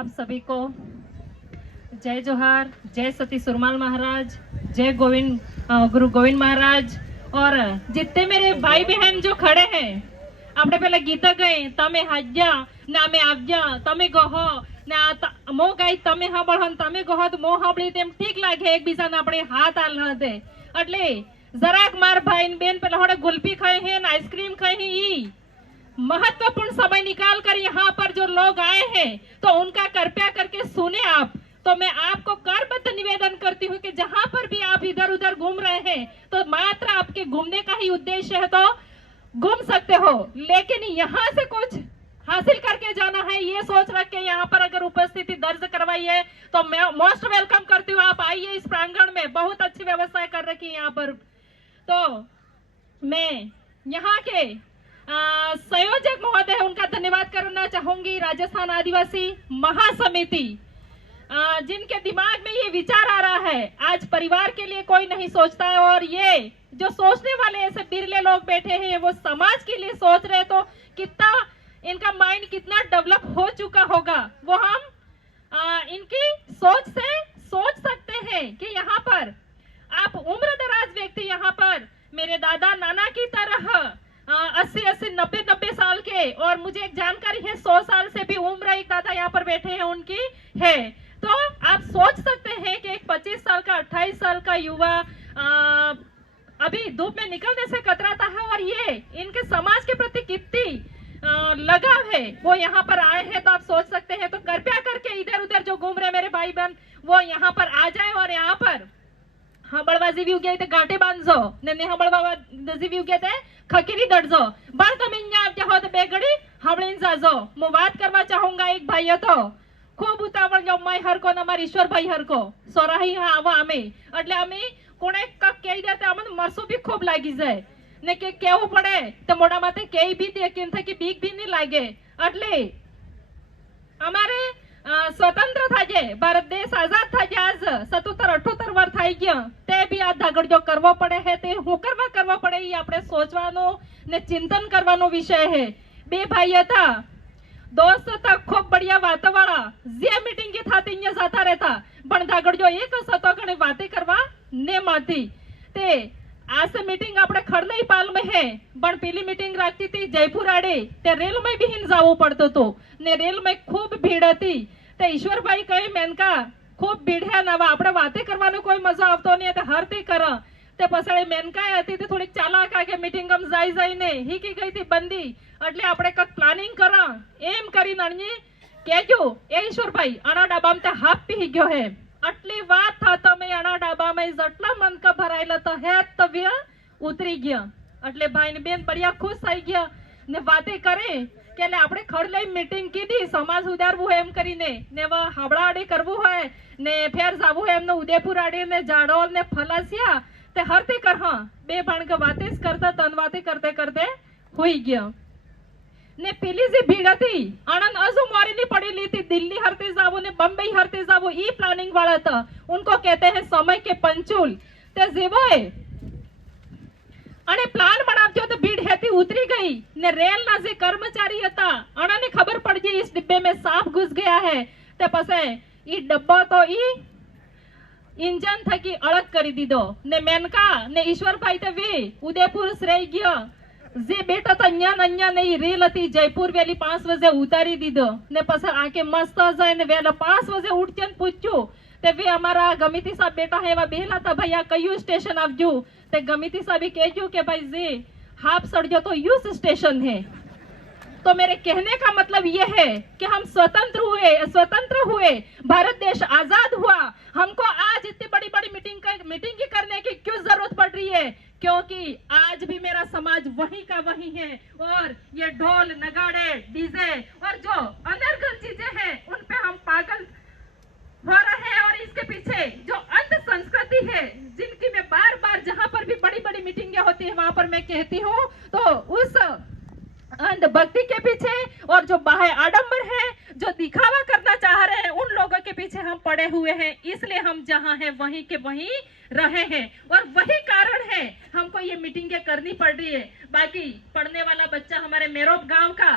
आप सभी को जय जोहार, जय सती सुरमाल महाराज, जय गुरु गोविंद महाराज। और जितने मेरे भाई बहन जो खड़े हैं, આપણે પેલા ગીત ગઈ તમે હાજ્યા ને અમે આવ્યા તમે ગહો ને મો ગાઈ તમે સાંભળો ને તમે ગહો તો મો સાંભળી તેમ ઠીક લાગે એકબીજાને આપણે હાથ આલ દે એટલે જરાક માર ભાઈ ને બેન પેલા હોડે ગુલ્ફી ખાઈ હે ને આઈસ્ક્રીમ ખાઈ હે ઈ महत्वपूर्ण समय निकाल कर यहाँ पर जो लोग आए हैं तो उनका कृपया करके सुने आप। तो मैं आपको करबद्ध निवेदन करती हूँ कि जहाँ पर भी आप इधर उधर घूम रहे हैं तो मात्र आपके घूमने का ही उद्देश्य है तो घूम सकते हो, लेकिन यहाँ से कुछ हासिल करके जाना है ये सोच रख के यहाँ पर अगर उपस्थिति दर्ज करवाई है तो मैं मोस्ट वेलकम करती हूँ। आप आइए इस प्रांगण में, बहुत अच्छी व्यवस्था कर रखी है यहाँ पर। तो मैं यहाँ के संयोजक महोदय उनका धन्यवाद करना चाहूंगी। राजस्थान आदिवासी महासमिति जिनके दिमाग में ये विचार आ रहा है, आज परिवार के लिए कोई नहीं सोचता है और ये जो सोचने वाले ऐसे बिरले लोग बैठे हैं वो समाज के लिए सोच रहे, तो कितना इनका माइंड कितना डेवलप हो चुका होगा वो हम इनकी सोच से सोच सकते हैं कि यहाँ पर आप उम्र दराज व्यक्ति यहाँ पर मेरे दादा नाना की तरह 80 90 साल के, और मुझे एक जानकारी है 100 साल से भी उम्र एक दादा यहाँ पर बैठे हैं उनकी है। तो आप सोच सकते हैं कि एक 25 साल का 28 साल का युवा अभी धूप में निकलने से कतराता है और ये इनके समाज के प्रति कितनी लगाव है वो यहाँ पर आए हैं। तो आप सोच सकते हैं, तो कृपया करके इधर उधर जो घूम रहे मेरे भाई बहन वो यहाँ पर आ जाए और यहाँ पर हबड़वा जीवी उगे ते गांठे बांधजो ने हबड़वा जीवी उगे ते खकीरी दड़जो बार તમે અહીંયા આવ્યા હો તો બે ઘડી હબળીને જાજો। હું વાત કરવા ચાહુંગા એક ભાઈ હતો ખૂબ ઉતાવળ જો મય હરકો ને અમાર ઈશ્વર ભાઈ હરકો સોરાહી આવા અમે એટલે અમે કોણે કક કહી દેતે અમને મરસો બી ખૂબ લાગી જાય ને કે કેવું પડે તો મોડા માથે કેઈ બી દે કેમ થાય કે બીક બી નહીં લાગે। એટલે અમારે स्वतंत्र थाजे भारत देश आजाद थाजे आज 77-78 वर्ष થઈ ગયા તે બી આ ધાગડજો કરવો પડે છે તે હું કરવા પડે ઈ આપણે સોચવાનો ને ચિંતન કરવાનો વિષય છે। બે ભાઈ હતા दोस्त હતા ખૂબ બઢિયા વાતવાળા જે મીટિંગ કે થાતી અહીંયા જાતા રહેતા પણ ધાગડજો એક જ હતો કે વાતે કરવા ને માથી તે आज मीटिंग આપણે ખડલઈ પાલ में है પણ પેલી मीटिंग રાખતી હતી જયપુર આડે તે રેલ में भी हिन जावू પડતો તો ને રેલ में खूब भीड़ હતી। તે ઈશ્વરભાઈ કહે મેનકા खूब भीड़ है ना આપણે વાતે કરવાનો કોઈ મજા આવતો નહીં તે હરતી કર તે પછાડી મેનકા હતી તે થોડીક ચાલાક આગે મીટિંગ માં જાઈને હીકી ગઈ હતી બંદી એટલે આપણે કક પ્લાનિંગ કર એમ કરી નાની કેજો એ ઈશ્વરભાઈ આના ડાબામાં તે હાફ પી ગયો હે આટલી વાત था તમે આના ડાબામાં જેટલા મનકા ભરાયેલા તો હે તવ્ય ઉતરી ગયા એટલે ભાઈ ને બેન બઢિયા ખુશ થઈ ગયા ને વાતે કરે કે એટલે આપણે ખડલઈ મીટિંગ કીધી સમાજ ઉદારવું એમ કરીને ને હાબડા આડે કરવું હોય ને ફેર જાવું હોય એમને ઉદયપુર આડે ને જાડોલ ને ફલાસિયા તે હરતે કર હા બે ભાણક વાતે જ કરતા તન વાતે करते करते હોઈ ગયા ने पेली जी भीड़ थी आनंद अजू मोरेली पड़ेली थी दिल्ली हरते जावो ने बम्बई हरते जावो ई प्लानिंग वाला था उनको कहते हैं समय के पंचूल ते जेवोए अने प्लान बनावजो तो भीड़ हेती उतरी गई ने रेल ना जे कर्मचारी था अना ने खबर पड़ गई इस डिब्बे में सांप घुस गया है ते पसे ई डब्बा तो ई इंजन थकी अलग करी दीदो ने मेनका ने ईश्वर भाई ते वे उदयपुर रही गया जे बेटा तो अन्या नहीं रेल थी जयपुर वेली 5 बजे उतारी दीदो ने पस आके मस्त जाए ने वेला 5 बजे उठते ने पूछ्યું ते वे हमारा गमिती साहब बेटा है वा बेला था भैया कयु स्टेशन आवजू ते गमिती साहब कहजू के भाई जे हाफ सड़जो तो यूस स्टेशन है। तो मेरे कहने का मतलब ये है कि हम स्वतंत्र हुए भारत देश आजाद हुआ, हमको आज इतनी बड़ी मीटिंग करने की क्यों जरूरत पड़ रही है, क्योंकि आज भी मेरा समाज वही का वही है और ये ढोल नगाड़े डीजे और जो अनर्गल चीजें हैं उन पे हम पागल हो रहे हैं। और इसके पीछे जो अंध संस्कृति है जिनकी मैं बार बार जहां पर भी बड़ी मीटिंगें होती है वहां पर मैं कहती हूँ, तो उस अंध भक्ति के पीछे और जो बाह्य आडंबर है जो दिखावा करना चाह रहे हैं उन लोगों के पीछे हम पड़े हुए हैं। इसलिए हम जहां हैं वहीं के वहीं रहे हैं और वही कारण है हमको ये मीटिंगें करनी पड़ रही है। बाकी पढ़ने वाला बच्चा हमारे मेरोप गांव का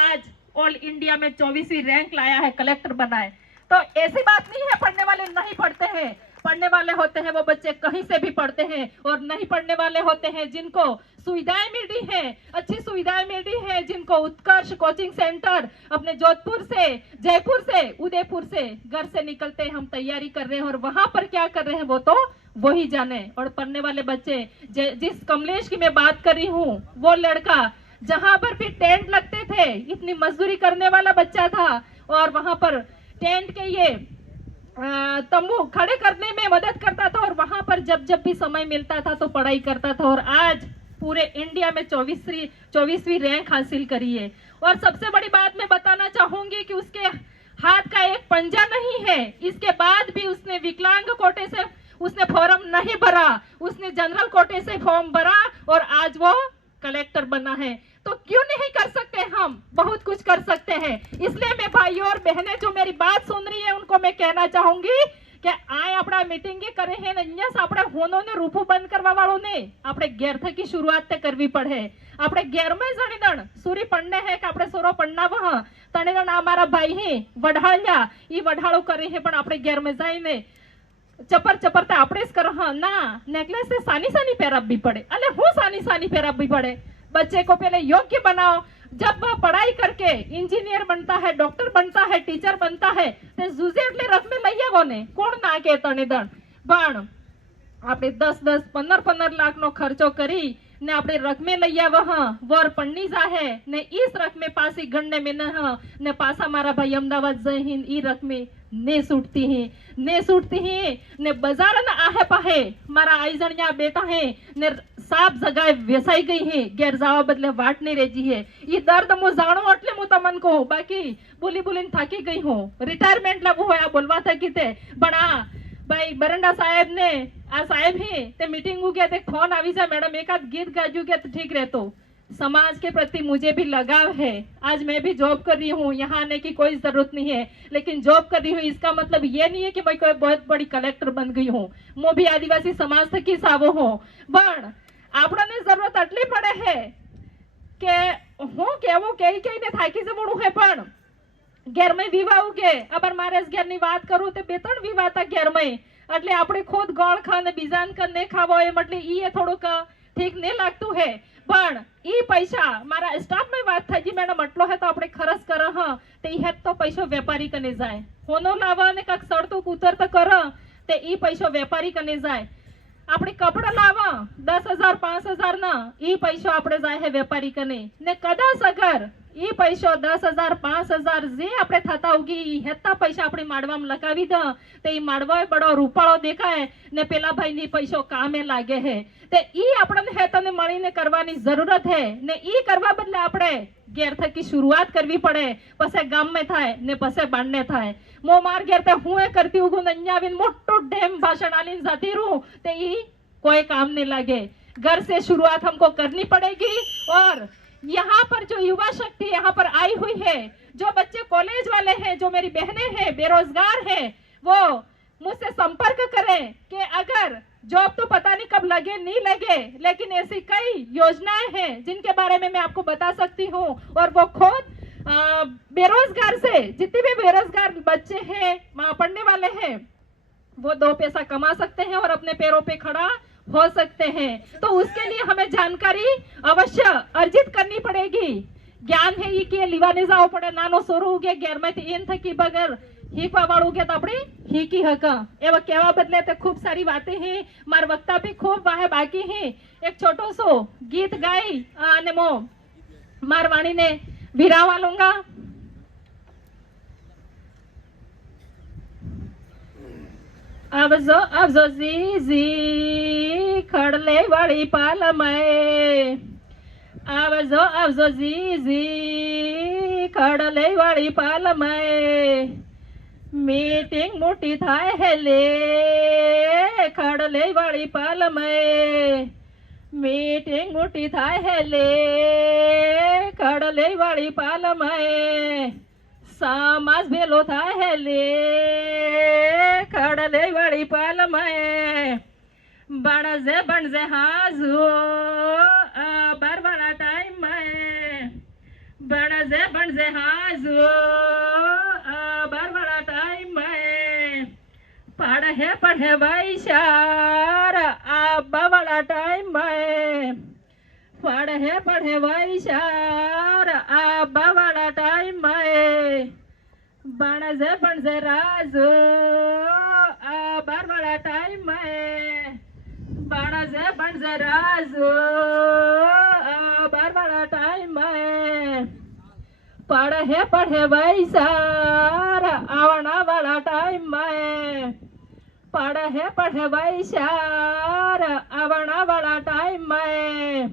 आज ऑल इंडिया में 24वीं रैंक लाया है, कलेक्टर बना है। तो ऐसी बात नहीं है पढ़ने वाले नहीं पढ़ते हैं, पढ़ने वाले होते हैं वो बच्चे कहीं से भी पढ़ते हैं, और नहीं पढ़ने वाले होते हैं जिनको सुविधाएं मिल रही है, अच्छी सुविधाएं मिल रही है, जिनको उत्कर्ष कोचिंग सेंटर अपने जोधपुर से, जयपुर से, उदयपुर से घर से निकलते हम तैयारी कर रहे हैं, और वहां पर क्या कर रहे हैं वो तो वही जाने। और पढ़ने वाले बच्चे, जिस कमलेश की मैं बात कर रही हूँ, वो लड़का जहां पर भी टेंट लगते थे, इतनी मजदूरी करने वाला बच्चा था, और वहां पर टेंट के ये तंबू खड़े करने में मदद करता था, और वहां पर जब जब भी समय मिलता था तो पढ़ाई करता था, और आज पूरे इंडिया में 24वीं रैंक हासिल करी है। और सबसे बड़ी बात मैं बताना चाहूंगी कि उसके हाथ का एक पंजा नहीं है, इसके बाद भी उसने विकलांग कोटे से उसने फॉर्म नहीं भरा, उसने जनरल कोटे से फॉर्म भरा, और आज वो कलेक्टर बना है। तो क्यों नहीं कर सकते, हम बहुत कुछ कर सकते हैं। इसलिए मैं भाइयों और बहनें जो मेरी बात सुन रही है उनको मैं कहना चाहूंगी કે આ આપણા મીટિંગ કરે હે ને અહીંયા આપણે હોનોને રૂપું બંધ કરવા વાળો ને આપણે ઘેર થકી શરૂઆત તે કરવી પડે। આપણે ઘેરમાં જાણી દણ સુરી પડને હે કે આપણે સોરો પડનાવ હ તણે દણ અમારા ભાઈ હે વઢાળ્યા ઈ વઢાળો કરે હે, પણ આપણે ઘેરમાં જઈને ચપર ચપર તે આપણે જ કર હ ના નેકલેસ से सानी सानी પહેરાવવી પડે। એટલે હું सानी सानी પહેરાવવી પડે? बच्चे को पहले योग्य बनाओ, जब वह पढ़ाई करके इंजीनियर बनता है, डॉक्टर बनता है, टीचर बनता है, तो जुजे એટલે રથ में લઈ આવો ને, કોણ ના કે તને દણ। પણ આપણે 10-10 15-15 લાખ નો ખર્ચો કરી ने આપણે રથ में લઈ આવો હ વર પણની જાહે ને इस रथ में पासी गणने में न ह ने पासा मारा भाई अमदावाद जय हिंद ई रथ में ने सूटती है ने बाजार न आहे पाहे मारा आईजणिया बेटा है ने साफ जगह व्यसाई गई है, गैर जावा बदले वाट नहीं रही है। ये दर्द मु जानो એટલે હું તમને કહું, બાકી બોલી બોલીને થાકી ગઈ હું, રિટાયરમેન્ટ લેવું હોય આ બોલવા થાકી તે। પણ આ ભાઈ બરંડા સાહેબ ने आ साहेब ही ते मीटिंग हो गया ते फोन आवी जा मैडम एक आध गीत गाजू गया तो ठीक रहतो। समाज के प्रति मुझे भी लगाव है, आज मैं भी जॉब कर रही हूँ, यहाँ आने की कोई जरूरत नहीं है, लेकिन जॉब कर रही हूँ इसका मतलब ये नहीं है कि मैं कोई बहुत बड़ी कलेक्टर बन गई हूँ। मैं भी आदिवासी समाज थकी सावो हूँ, पण આપણને જરૂરત આટલી પડે છે કે હું કેવું કઈને થાકી જવણું છે, પણ ઘેરમાં વિવાહ ઉગે અબર મારે ઘેરની વાત કરું તો 2-3 વિવાહ હતા ઘેરમાં, એટલે આપણે ખુદ ગોળ ખાને બીજાન કર ને ખાવો એમ એટલે ઈ થોડુંક ઠીક ને લાગતું હે। પણ ઈ પૈસા મારા સ્ટાફમાં વાત થઈ ગઈ મેડમ આટલો હે તો આપણે ખર્ચ કર હ તે ઈ હેત તો પૈસો વેપારી કને જાય, હોનો લાવવા ને કાક સડતું કૂતર તો કર તે ઈ પૈસો વેપારી કને જાય। આપણે કપડા લાવવા 10,000 5,000 ના ઈ પૈસો આપણે જાય હે વેપારી કને ને કદાચ અગર ઈ પૈસો 10,000 5,000 જે આપણે થતા હોગી ઈ હેતા પૈસા આપણે માડવામાં લગાવી દ તે ઈ માડવા બડો રૂપાળો દેખાય ને પેલા ભાઈ ની પૈસો કામે લાગે હે, તે ઈ આપણને હેતને મળીને કરવાની જરૂરત હે ને ઈ કરવા બદલે આપણે ઘેર થકી શરૂઆત કરવી પડે, પછી ગામમાં થાય ને પછી બાંડને થાય। મો માર ઘેર તે હું એ કરતી હું અહીંયા આવીને મોટો ડેમ ભાષણ આલીને જતી રહું તે ઈ कोई काम नहीं लगे। घर से शुरुआत हमको करनी पड़ेगी, और यहाँ पर जो युवा शक्ति यहाँ पर आई हुई है, जो बच्चे कॉलेज वाले हैं, जो मेरी बहनें हैं, बेरोजगार हैं, वो मुझसे संपर्क करें कि अगर जॉब तो पता नहीं कब लगे नहीं लगे, लेकिन ऐसी कई योजनाएं हैं जिनके बारे में मैं आपको बता सकती हूँ, और वो खुद बेरोजगार से जितने भी बेरोजगार बच्चे हैं पढ़ने वाले हैं वो 2 पैसा कमा सकते हैं और अपने पैरों पे खड़ा हो सकते हैं। तो उसके लिए हमें जानकारी अवश्य अर्जित करनी पड़ेगी। ज्ञान है ये कि લીવાને જાવ પડે, નાનો સોરો ઉગે ઘેરમાંથી એન થકી બગર હીકવા વાળું કે તો આપણે હીકી હક એવા કહેવા બદલે તો ખૂબ સારી વાતે હે। માર વક્તા भी खूब वाहे बाकी है। एक छोटो सो गीत गाई અને મો માર વાણીને વિરાવા લૂંગા। આવજો જી ખડલે વાળી પાલમાં, આવજો જી ખડલે વાળી પાલમાં, મીટિંગ મોટી થાય હે લે ખડલે વાળી પાલમાં, મીટિંગ મોટી થાય હે લે ખડલે વાળી પાલમાં, समाज भेलो थाय है ले खड़ले वाली पाल में, बनजे हाजो बार वाला टाइम में, बनजे हाजो बरबड़ा टाइम में पढ़े वैशार बड़ा टाइम में पढ़े वैशार बड़ा टाइम में बनजे राजो बरबड़ा टाइम में बनजे राजो बरबड़ा टाइम में पढ़े वैशार आवना वाला टाइम में पढ़े वैशार आवना वाला टाइम में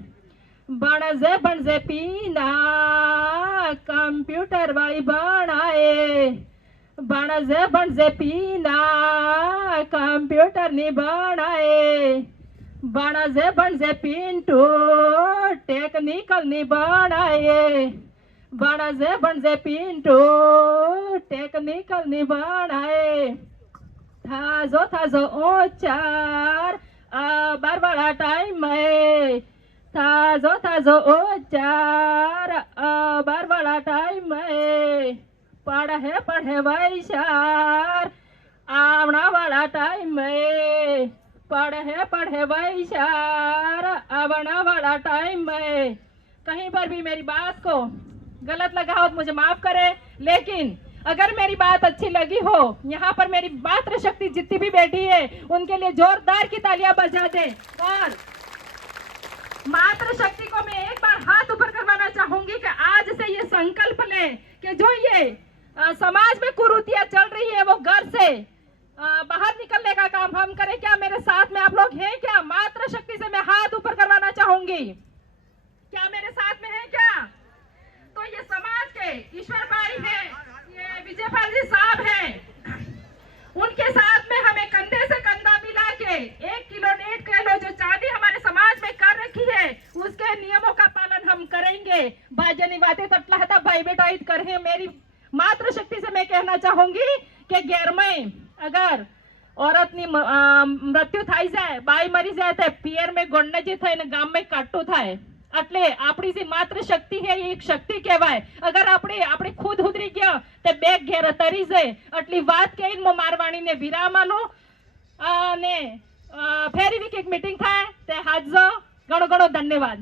बनजे पीना कंप्यूटर वाली बनाए बनजे पीना कंप्यूटर नहीं बनाए बनजे पिंटू टेक्निकल नहीं बनाए बनजे पिंटू टेक्निकल नहीं बनाए थाजो ओचार बरबड़ा टाइम में थाजो ओचार बरबड़ा टाइम में पढ़े वैशार आवना वाला टाइम में पढ़े वैशार आवना वाला टाइम में। कहीं पर भी मेरी बात को गलत लगा हो तो मुझे माफ करे, लेकिन अगर मेरी बात अच्छी लगी हो, यहाँ पर मेरी मातृशक्ति जितनी भी बैठी है उनके लिए जोरदार की तालियां बजा दे। और मातृशक्ति को मैं एक बार हाथ ऊपर करवाना चाहूंगी कि आज से ये संकल्प ले कि जो ये समाज में कुरीतियां चल रही है वो घर से बाहर निकलने का काम हम करें। क्या मेरे साथ में आप लोग हैं? क्या मातृशक्ति से मैं हाथ ऊपर करवाना चाहूंगी? क्या मेरे साथ में है क्या? तो ये समाज के ईश्वर भाई है, ये विजयपाल जी साहब हैं, उनके साथ में हमें कंधे से कंधा मिला के 1 किलो 1.5 किलो जो चांदी हमारे समाज में कर रखी है उसके नियमों का पालन हम करेंगे। बाजनी बातें तटला था भाई बेटा इत करे। मेरी मातृशक्ति से मैं कहना चाहूंगी कि गैर में अगर औरत ની મૃત્યુ થઈ જાય, બાઈ મરી જાય તો પિયર में ગોળને જે થાય ને ગામ में કાટું થાય, એટલે આપણી જે માત્ર શક્તિ છે એ એક શક્તિ કહેવાય। અગર આપણે ખુદ ઉતરી ગયા તે બેગ ઘેર તરી જાય આટલી વાત કહીને હું મારવાણીને વિરામ આલું અને ફેરી વીક એક મીટિંગ થાય તે હાજર ઘણો ઘણો ધન્યવાદ।